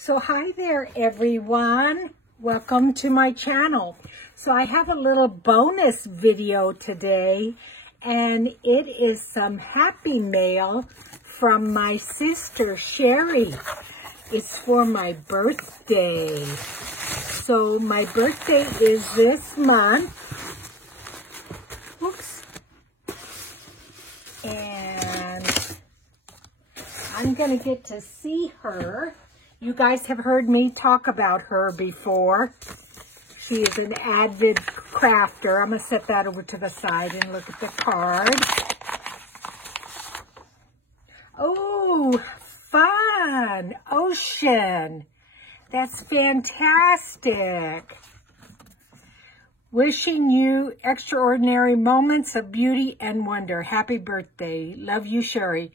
So hi there everyone, welcome to my channel. So I have a little bonus video today, and it is some happy mail from my sister Sherry. It's for my birthday. So my birthday is this month. Oops. And I'm gonna get to see her. You guys have heard me talk about her before. She is an avid crafter. I'm going to set that over to the side and look at the card. Oh, fun! Ocean! That's fantastic! Wishing you extraordinary moments of beauty and wonder. Happy birthday. Love you, Sherry.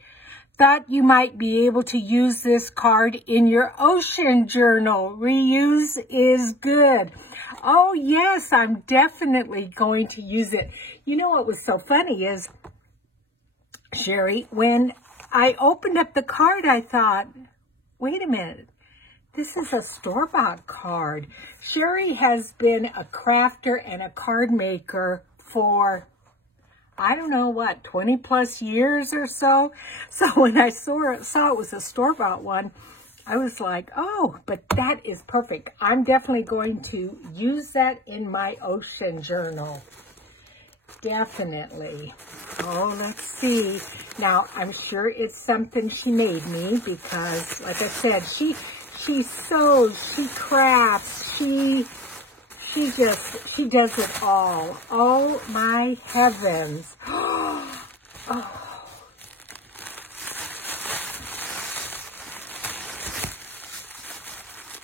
Thought you might be able to use this card in your ocean journal. Reuse is good. Oh, yes, I'm definitely going to use it. You know what was so funny is, Sherry, when I opened up the card, I thought, wait a minute, this is a store-bought card. Sherry has been a crafter and a card maker for I don't know what, 20 plus years or so. So when I saw it was a store-bought one, I was like, oh, but that is perfect. I'm definitely going to use that in my ocean journal. Definitely. Oh, let's see. Now, I'm sure it's something she made me because, like I said, she sews, she crafts, she does it all. Oh my heavens.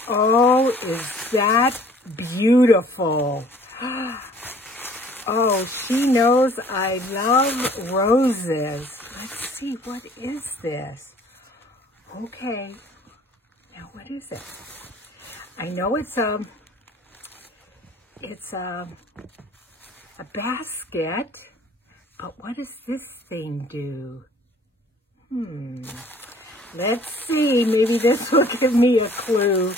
Oh, is that beautiful. Oh, she knows I love roses. Let's see, what is this? Okay. Now, what is it? I know it's a basket, but what does this thing do? Let's see, maybe this will give me a clue.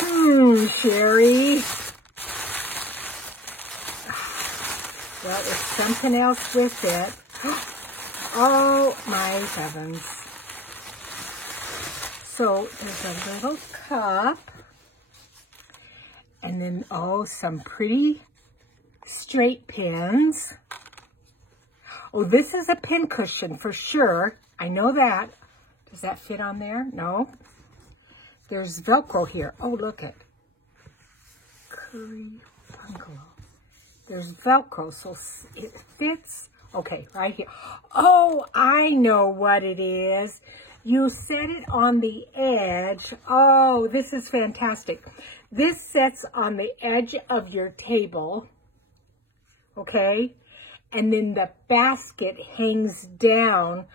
Sherry. Well, it's something else with it. Oh my heavens. So there's a little cup. And then, oh, some pretty straight pins. Oh, this is a pin cushion for sure. I know that. Does that fit on there? No. There's Velcro here. Oh, look it. Curry bungalow. There's Velcro, so it fits. Okay, right here. Oh, I know what it is. You set it on the edge. Oh, this is fantastic. This sets on the edge of your table, okay? And then the basket hangs down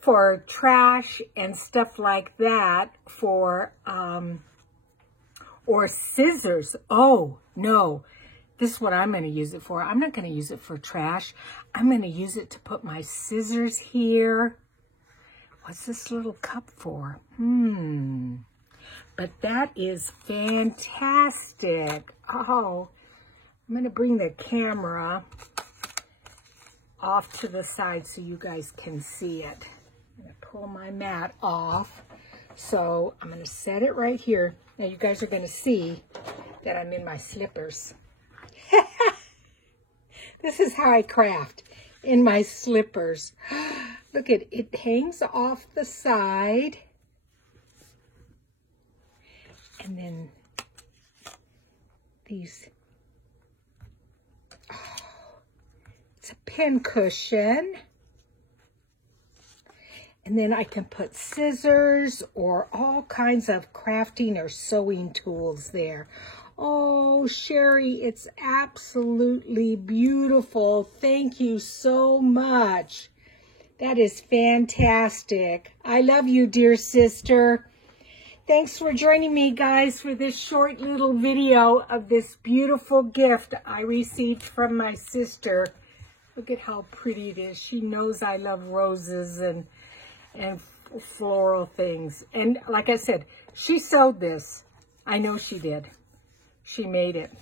for trash and stuff like that, for, or scissors. Oh, no. This is what I'm going to use it for. I'm not going to use it for trash. I'm going to use it to put my scissors here. What's this little cup for? But that is fantastic. Oh, I'm going to bring the camera off to the side so you guys can see it. I'm going to pull my mat off. So I'm going to set it right here. Now you guys are going to see that I'm in my slippers. This is how I craft, in my slippers. Look at it, hangs off the side. And then these, oh, it's a pin cushion. And then I can put scissors or all kinds of crafting or sewing tools there. Oh, Sherry, it's absolutely beautiful. Thank you so much. That is fantastic. I love you, dear sister. Thanks for joining me, guys, for this short little video of this beautiful gift I received from my sister. Look at how pretty it is. She knows I love roses and floral things. And like I said, She sewed this. I know she did. She made it.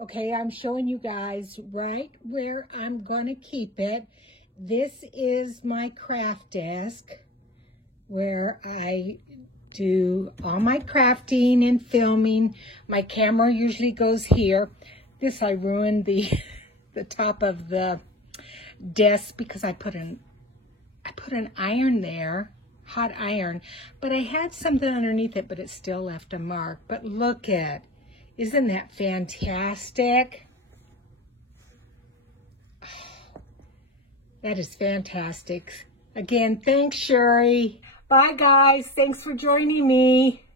Okay, I'm showing you guys right where I'm gonna keep it. This is my craft desk where I do all my crafting and filming. My camera usually goes here. This, I ruined the top of the desk because I put an iron there, hot iron, but I had something underneath it, but it still left a mark. But look at, isn't that fantastic? Oh, that is fantastic. Again, thanks, Sherry. Bye, guys. Thanks for joining me.